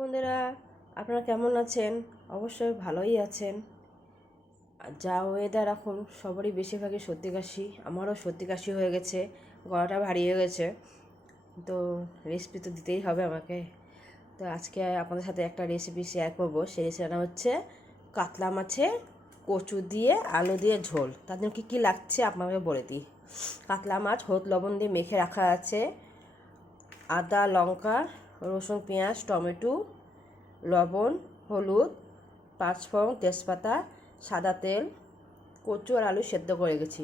বন্ধুরা, আপনারা কেমন আছেন? অবশ্যই ভালোই আছেন। যা ওয়েদার এখন, সবারই বেশিরভাগই সর্দি কাশি আমারও সর্দি কাশি হয়ে গেছে, গলাটা ভারী হয়ে গেছে। তো রেসিপি তো দিতেই হবে আমাকে। তো আজকে আপনাদের সাথে একটা রেসিপি শেয়ার করব। সেই রেসিপিটা হচ্ছে কাতলা মাছের কচু দিয়ে আলু দিয়ে ঝোল। তার জন্য কী কী লাগছে আপনাকে বলে দিই। কাতলা মাছ, হলুদ লবণ দিয়ে মেখে রাখা আছে। আদা, লঙ্কা রসুন, পেঁয়াজ, টমেটো, লবণ, হলুদ, পাঁচফোড়ন তেজপাতা, সাদা তেল, কচু আর আলু সেদ্ধ করে গেছি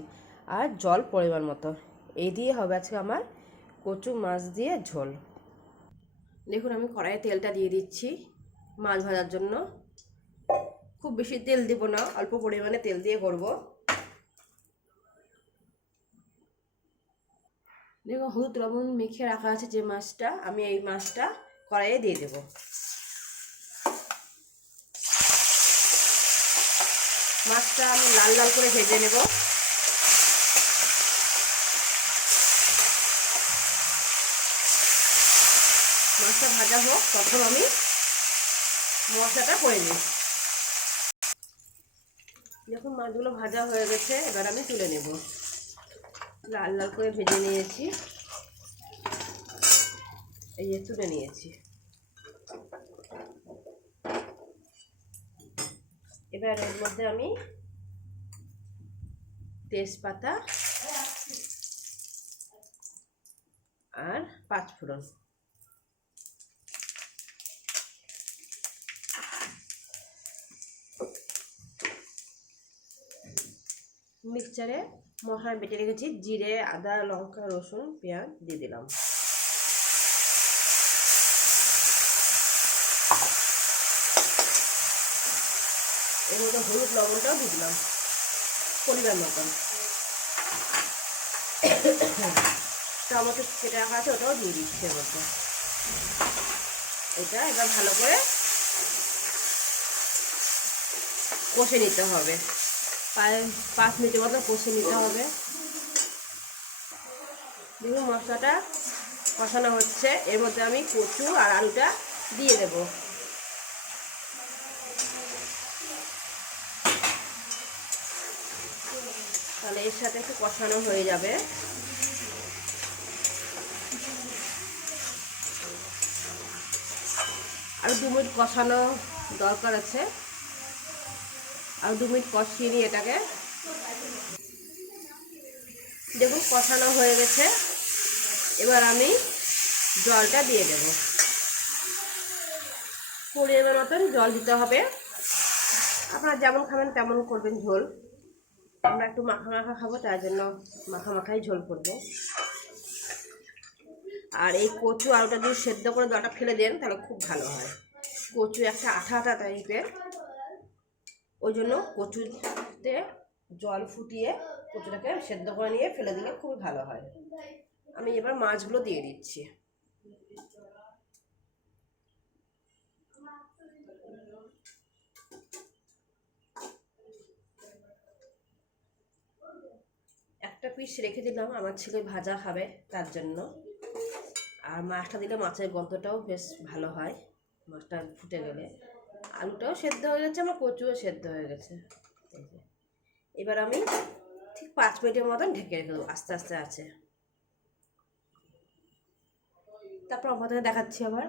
আর জল পরিমাণ মতো। এই দিয়ে হবে আজকে আমার কচু মাছ দিয়ে ঝোল। দেখুন, আমি কড়াইয়ে তেলটা দিয়ে দিচ্ছি মাছ ভাজার জন্য। খুব বেশি তেল দিব না, অল্প পরিমাণে তেল দিয়ে করব। দেখো হলুদ লবণ মেখে রাখা আছে যে মাছটা, আমি এই মাছটা কড়াইয়ে দিয়ে দেব। মাছটা আমি লাল লাল করে ভেজে নেব। মাছটা ভাজা হোক, তখন আমি মশলাটা করে নিই দেখুন মাছগুলো ভাজা হয়ে গেছে, এবার আমি তুলে নেব। লাল লাল করে ভেজে নিয়েছি। এই যে তুলে নিয়েছি। এবার এর মধ্যে আমি তেজপাতা আর পাঁচফোড়ন মিক্সচারে মশলা বেটে রেখেছি, জিরে, আদা, লঙ্কা, রসুন, পেঁয়াজ দিয়ে দিলাম। এর মধ্যে হলুদ লবণটাও দিয়ে দিলাম, পরিমাণ মতন। টমেটো কেটে রাখা আছে ওটাও দিয়ে দিচ্ছি এর মধ্যে। এটা এবার ভালো করে কষে নিতে হবে। পাঁচ মিনিটের মতো কষে নিতে হবে। দেখুন মশলাটা কষানো হচ্ছে। এর মধ্যে আমি কচু আর আলুটা দিয়ে দেব। তাহলে এর সাথে একটু কষানো হয়ে যাবে। আর দু মিনিট কষানো দরকার আছে। আর দু মিনিট কষিয়ে নিই এটাকে। দেখুন কষানো হয়ে গেছে। এবার আমি জলটা দিয়ে দেব। পরিমাণ মতন জল দিতে হবে। আপনারা যেমন খাবেন তেমন করবেন ঝোল। আমরা একটু মাখা মাখা খাব, তার জন্য মাখা মাখাই ঝোল করব। আর এই কচু আলুটা যদি সেদ্ধ করে জলটা ফেলে দেন, তাহলে খুব ভালো হয়। কচু একটা আঠা আঠা টাইপের ওই জন্য কচুতে জল ফুটিয়ে কচুটাকে সেদ্ধ করে নিয়ে ফেলে দিলে খুবই ভালো হয়। আমি এবার মাছগুলো দিয়ে দিচ্ছি। একটা পিস রেখে দিলাম, আমার ছেলে ভাজা খাবে তার জন্য। আর মাছটা দিলে মাছের গন্ধটাও বেশ ভালো হয়, মাছটা ফুটে গেলে। আলুটাও সেদ্ধ হয়ে গেছে, আমার কচুও সেদ্ধ হয়ে গেছে। এবার আমি ঠিক পাঁচ মিনিটের মতন ঢেকে রেখে দেবো, আস্তে আস্তে আছে। তারপর আপনাদের দেখাচ্ছি আবার।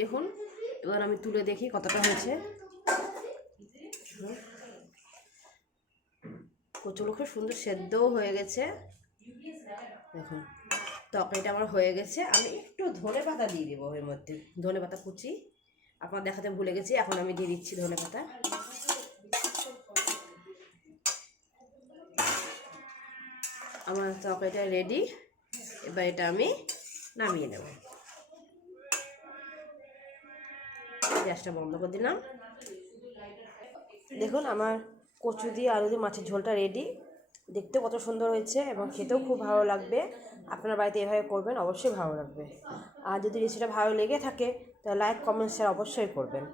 দেখুন, এবার আমি তুলে দেখি কতটা হয়েছে। কচুগুলো খুব সুন্দর সেদ্ধও হয়ে গেছে। দেখুন, তরকারিটা আমার হয়ে গেছে। আমি একটু ধনে পাতা দিয়ে দেবো এর মধ্যে ধনে পাতা কুচি। আপনার দেখাতে ভুলে গেছি, এখন আমি দিয়ে দিচ্ছি ধনে পাতা। আমার তরকারিটা রেডি এবার এটা আমি নামিয়ে নেব। গ্যাসটা বন্ধ করে দিলাম। দেখুন, আমার কচু দিয়ে আলু দিয়ে মাছের ঝোলটা রেডি দেখতে কত সুন্দর হয়েছে এবং খেতেও খুব ভালো লাগবে। আপনার বাড়িতে এভাবে করবেন, অবশ্যই ভালো লাগবে। আর যদি রেসিপিটা ভালো লেগে থাকে তাহলে লাইক কমেন্ট শেয়ার অবশ্যই করবেন।